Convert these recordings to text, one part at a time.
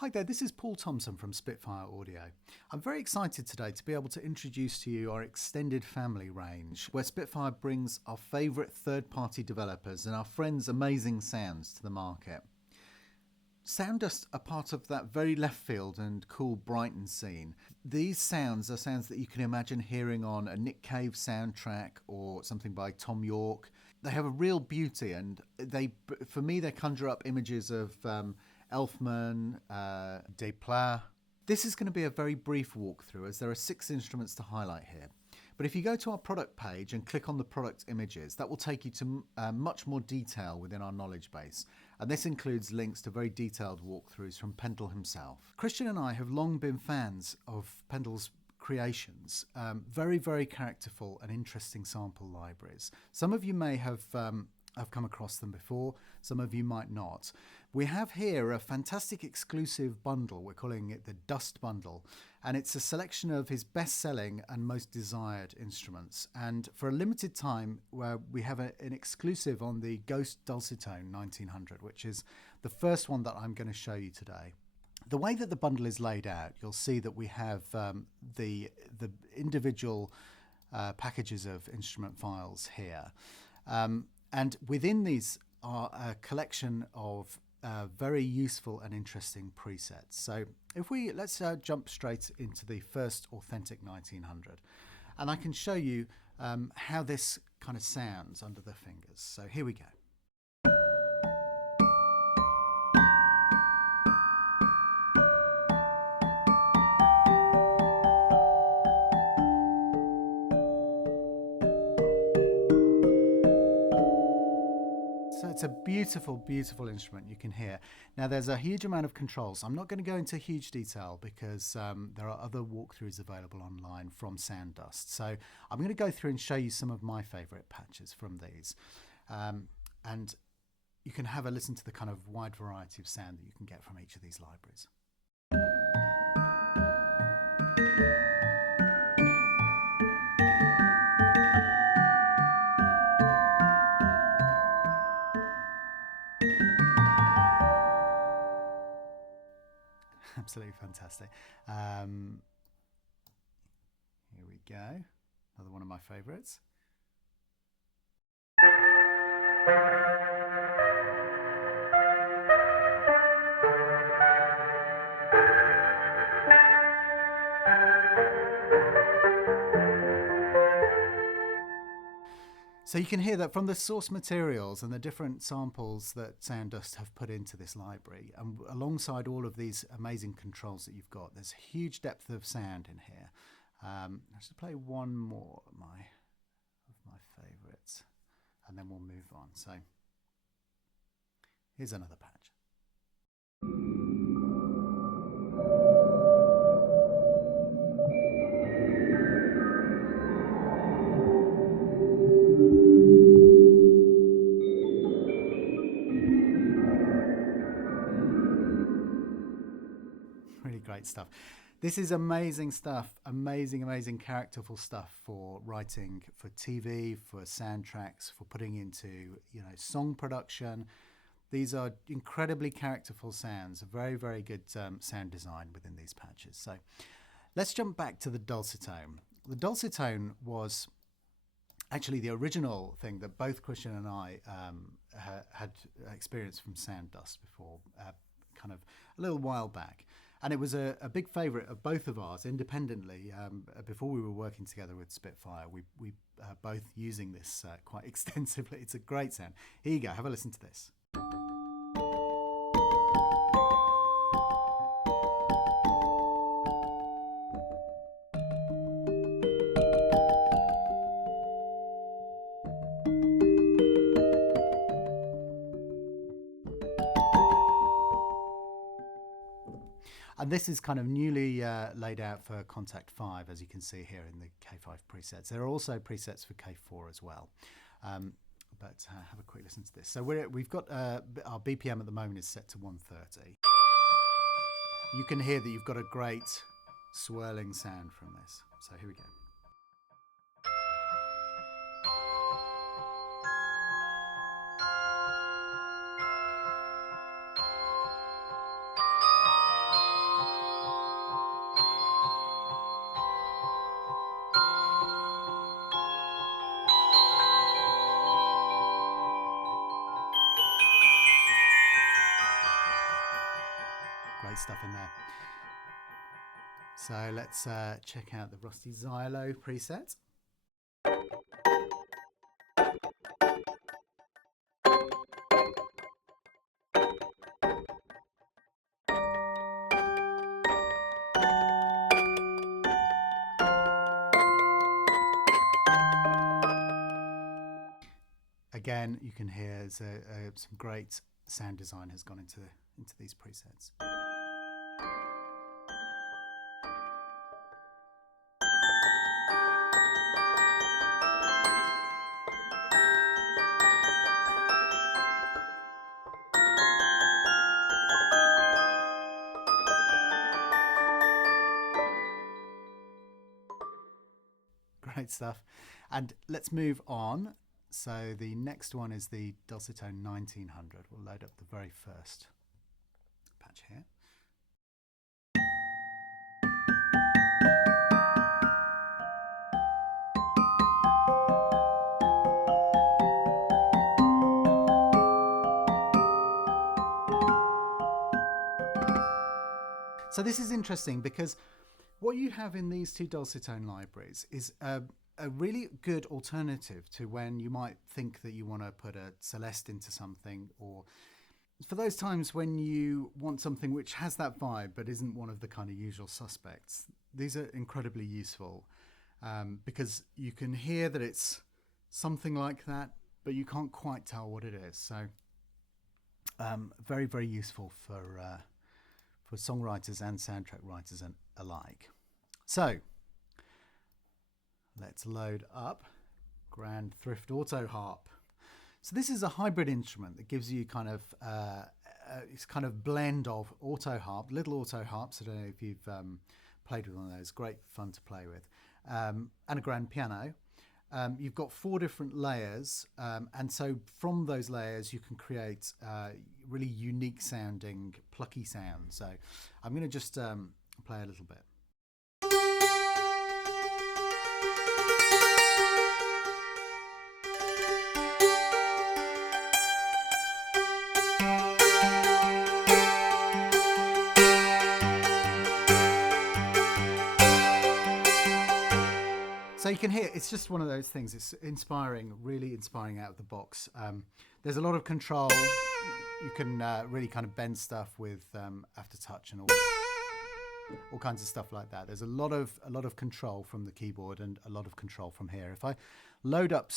Hi there, this is Paul Thompson from Spitfire Audio. I'm very excited today to be able to introduce to you our extended family range, where Spitfire brings our favourite third-party developers and our friends' amazing sounds to the market. Sound Dust are part of that very left field and cool Brighton scene. These sounds are sounds that you can imagine hearing on a Nick Cave soundtrack or something by Tom York. They have a real beauty, and for me, they conjure up images of Elfman, Desplat. This is going to be a very brief walkthrough as there are 6 instruments to highlight here. But if you go to our product page and click on the product images, that will take you to much more detail within our knowledge base. And this includes links to very detailed walkthroughs from Pendle himself. Christian and I have long been fans of Pendle's creations, very, very characterful and interesting sample libraries. Some of you may have come across them before, some of you might not. We have here a fantastic exclusive bundle, we're calling it the Dust Bundle, and it's a selection of his best-selling and most desired instruments. And for a limited time, we have an exclusive on the Ghost Dulcet Tone 1900, which is the first one that I'm going to show you today. The way that the bundle is laid out, you'll see that we have the individual packages of instrument files here. And within these are a collection of very useful and interesting presets. So let's jump straight into the first authentic 1900, and I can show you how this kind of sounds under the fingers. So here we go. So it's a beautiful, beautiful instrument you can hear. Now there's a huge amount of controls. I'm not going to go into huge detail because there are other walkthroughs available online from Sound Dust. So I'm going to go through and show you some of my favourite patches from these. And you can have a listen to the kind of wide variety of sound that you can get from each of these libraries. Absolutely fantastic. Here we go. Another one of my favourites. So you can hear that from the source materials and the different samples that Sound Dust have put into this library, and alongside all of these amazing controls that you've got, there's huge depth of sound in here. I'll just play one more of my favourites, and then we'll move on. So here's another patch. Really great stuff. This is amazing stuff, amazing, amazing characterful stuff for writing for TV, for soundtracks, for putting into, song production. These are incredibly characterful sounds, very, very good sound design within these patches. So let's jump back to the Dulcet Tone. The Dulcet Tone was actually the original thing that both Christian and I had experienced from Sound Dust before, kind of a little while back. And it was a big favourite of both of ours independently. Before we were working together with Spitfire, we both using this quite extensively. It's a great sound. Here you go, have a listen to this. And this is kind of newly laid out for Contact 5, as you can see here in the K5 presets. There are also presets for K4 as well. But have a quick listen to this. So we've got our BPM at the moment is set to 130. You can hear that you've got a great swirling sound from this. So here we go. great stuff in there. So let's check out the Rusty Xylo preset. Again, you can hear some great sound design has gone into these presets. Great stuff. And let's move on. So the next one is the Dulcet Tone 1900. We'll load up the very first patch here. So this is interesting because what you have in these two Dulcet Tone libraries is a really good alternative to when you might think that you want to put a Celeste into something, or for those times when you want something which has that vibe but isn't one of the kind of usual suspects. These are incredibly useful because you can hear that it's something like that, but you can't quite tell what it is. So very, very useful for songwriters and soundtrack writers alike. So let's load up Grand Thrift Auto Harp. So this is a hybrid instrument that gives you kind of it's kind of blend of auto harp, little auto harps. I don't know if you've played with one of those. Great fun to play with, and a grand piano. You've got 4 different layers, and so from those layers you can create really unique sounding, plucky sounds. So I'm going to just play a little bit. So you can hear, it's just one of those things. It's inspiring, really inspiring out of the box. There's a lot of control. You can really kind of bend stuff with aftertouch and all kinds of stuff like that. There's a lot of control from the keyboard and a lot of control from here. If I load up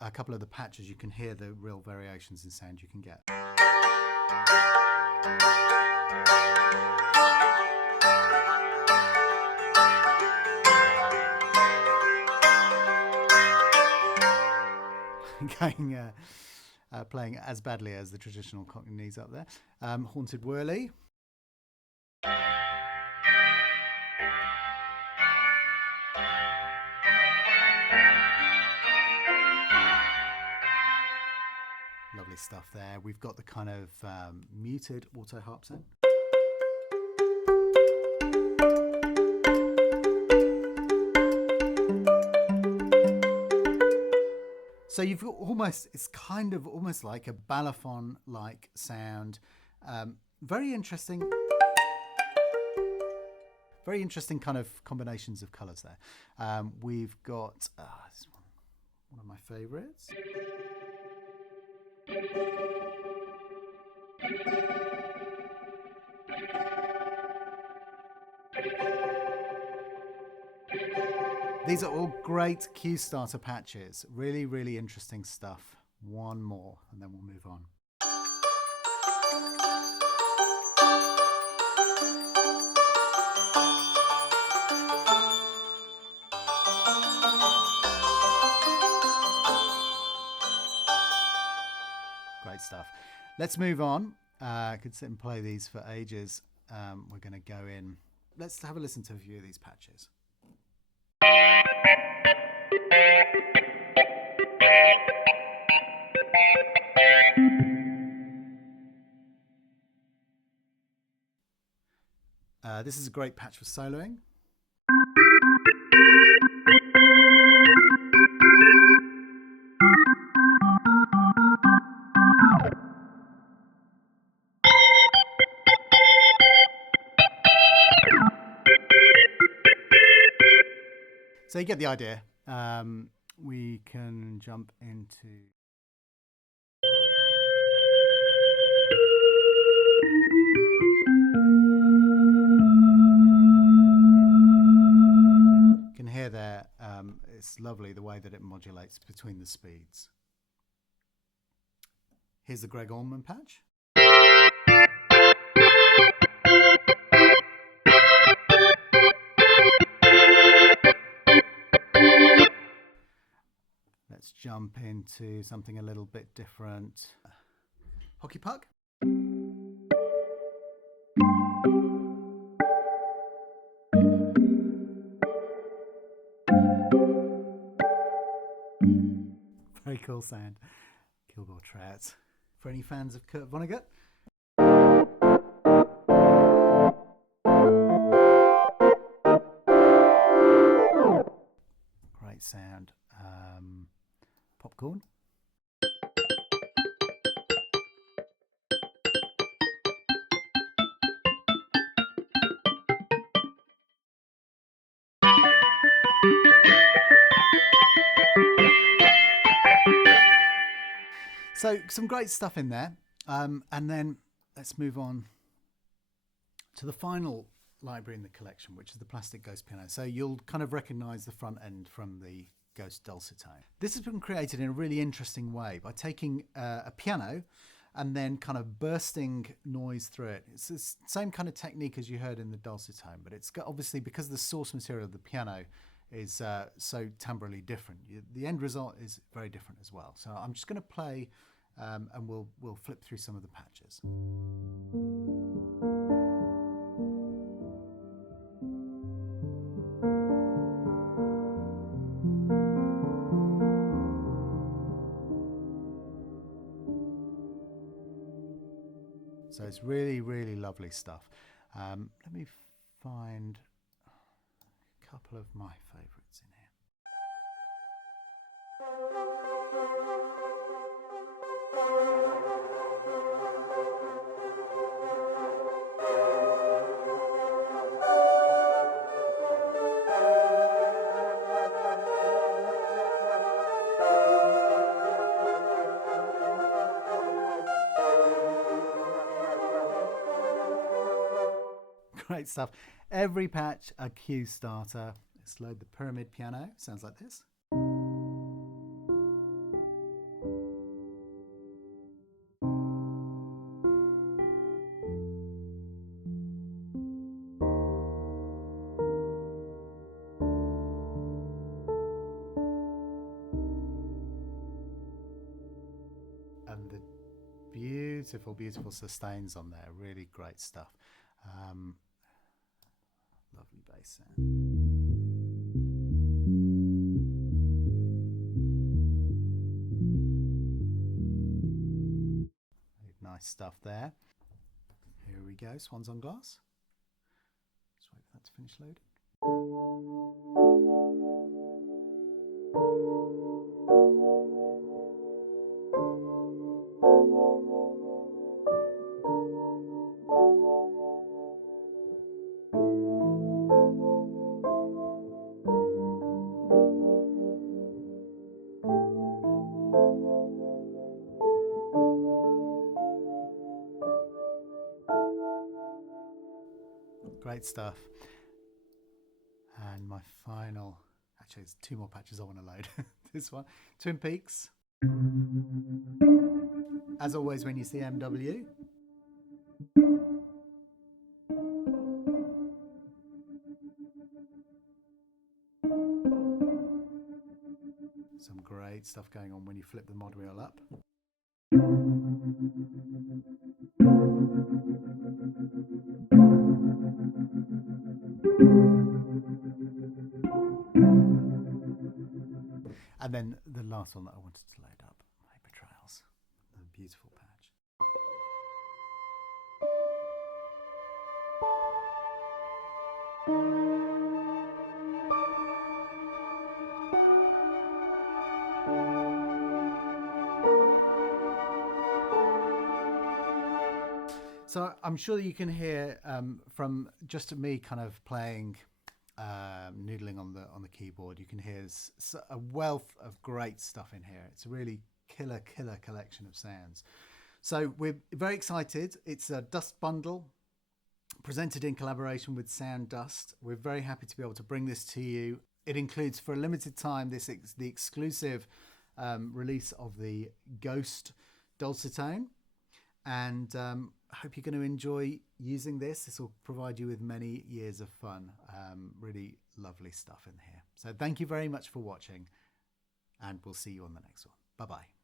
a couple of the patches, you can hear the real variations in sound you can get. Playing as badly as the traditional Cockney's up there. Haunted Whirly. Lovely stuff there. We've got the kind of muted auto harp sound. So you've got it's kind of almost like a balafon-like sound. Very interesting kind of combinations of colours there. We've got this one of my favourites. These are all great cue starter patches. Really, really interesting stuff. One more and then we'll move on. Great stuff. Let's move on. I could sit and play these for ages. We're going to go in. Let's have a listen to a few of these patches. This is a great patch for soloing. So you get the idea. We can jump into... You can hear there, it's lovely the way that it modulates between the speeds. Here's the Greg Allman patch. Let's jump into something a little bit different. Hockey puck. Very cool sound. Kilgore Trout. For any fans of Kurt Vonnegut. Great sound. Popcorn. So some great stuff in there. And then let's move on to the final library in the collection, which is the plastic Ghost piano. So you'll kind of recognize the front end from the Ghost Dulcet Tone. This has been created in a really interesting way by taking a piano and then kind of bursting noise through it. It's the same kind of technique as you heard in the Dulcet Tone, but it's got, obviously, because the source material of the piano is so timbrally different, the end result is very different as well. So I'm just going to play and we'll flip through some of the patches. So it's really, really lovely stuff. Let me find a couple of my favourites in here. Great stuff. Every patch a cue starter. Let's load the pyramid piano. Sounds like this. And the beautiful, beautiful sustains on there. Really great stuff. Lovely bass sound. Nice stuff there. Here we go, Swans on Glass. Just wait for that to finish loading. Great stuff. And my final, actually there's two more patches I want to load. This one, Twin Peaks. As always when you see MW. Some great stuff going on when you flip the mod wheel up. And then the last one that I wanted to load up, Paper Trails, the beautiful patch. So I'm sure you can hear from just me kind of playing noodling on the keyboard. You can hear a wealth of great stuff in here. It's a really killer collection of sounds. So we're very excited. It's a Dust bundle presented in collaboration with Sound Dust. We're very happy to be able to bring this to you. It includes, for a limited time, the exclusive release of the Ghost Dulcet Tone, and I hope you're going to enjoy using this. This will provide you with many years of fun. Really lovely stuff in here. So thank you very much for watching, and we'll see you on the next one. Bye bye.